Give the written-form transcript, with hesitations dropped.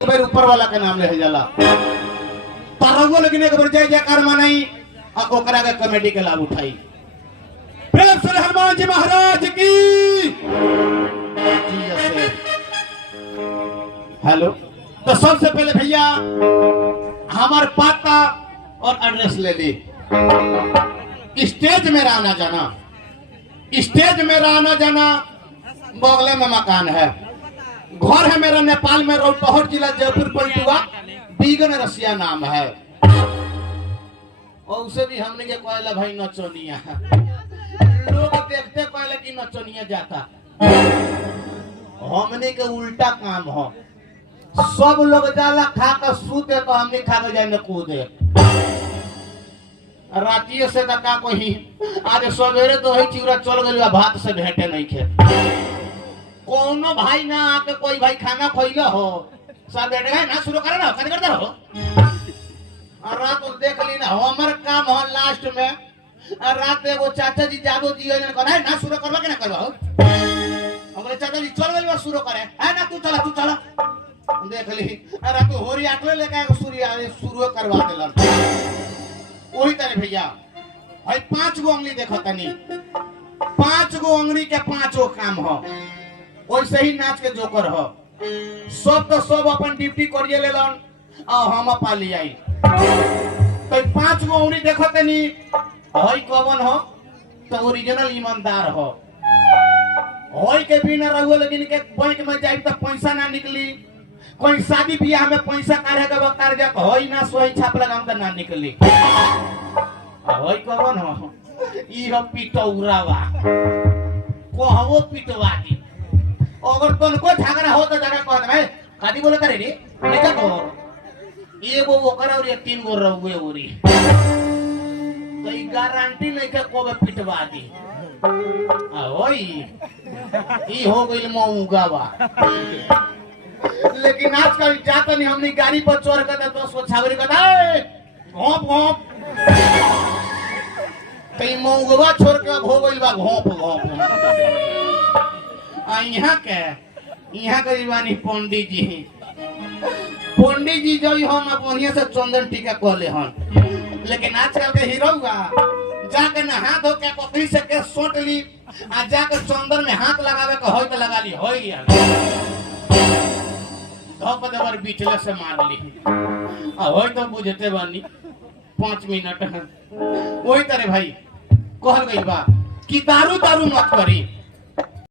बार ऊपर वाला के नाम ले जाला तरंगो लेकिन एक बार जय जयकार मनाई और ओकरा के कमेटी के लाभ उठाई। प्रेम से हनुमान जी महाराज की हेलो। तो सबसे पहले भैया हमारे पता और एड्रेस ले ली। स्टेज मेरा आना जाना, स्टेज मेरा आना जाना बगले में मकान है। घर है मेरा नेपाल में रौटहट जिला जयपुर पलटुआ बीगन रसिया नाम है। और उसे भी हमने के कहला भाई नचनिया, लोग देखते कहले कि नचनिया जाता, हमने के उल्टा काम हो। सब लोग जाला खा कर सूते तो हमने खा के जाए न कूदे। रातिये से का कोई आज सवेरे तो ही चिवरा चल गई भात से भेटे नहीं खे। कोनो भाई ना आके कोई भाई खाना खोइला हो सब बैठ गए ना शुरू करे ना कद करते रहो। और रात को देख ली ना हमर काम हो लास्ट में। और रात में वो चाचा जी जादू जी ने कहा है ना शुरू करवा के ना करवा हमरे चाचा जी चल गए शुरू करे है ना तू चला देख ली। अरे तू होरी आटले लेके शुरू करवा देलन। वही तरह भैया भाई 5 गो अंगली देखो तनी, 5 गो अंगली के 5 गो काम हो। वैसे ही नाच के जोकर हो। सब तो सब अपन ड्यूटी करिए लेलन और हम पाली आई। तो 5 गो अंगली देखो तनी हई कवन हो तो ओरिजिनल ईमानदार हो। हई के बिना रहुए लेकिन के बैंक में जाई तो पैसा ना निकली, कोई शादी ब्याह में पैसा काढ़े के बकार जा हई ना सोई छाप लगाम त ना निकली। हई कवन हो ई हो पिटौरावा को हवो पिटवा दी। अगर तुमको झगड़ा हो तो जगह कह दे कादी बोले करे रे नहीं का तो ये वो ओकरा और ये 3 गो रहुए ओरी तो ई गारंटी नहीं के कोबे पिटवा दी। ओई ई हो गइल मऊगावा। लेकिन आजकल जाता नहीं हमनी गाड़ी पर चोर कर तो सो छावरी कहता है घोप घोप तई मऊगवा छोड़ के हो गइल बा घोप घोप। यहाँ के दीवानी पंडित जी जो हम बढ़िया से चंदन टीका कहले हन। लेकिन आजकल के हीरोगा जाके नहा धो के पकड़ी से के सोट ली आ जाकर चंदन में हाथ लगावे के होय तो लगा ली होय गया धोप देवर बिचले से मार ली आ होय तो बुझते बानी 5 मिनट। वही तरह भाई कहल गई बा कि दारू मत करी।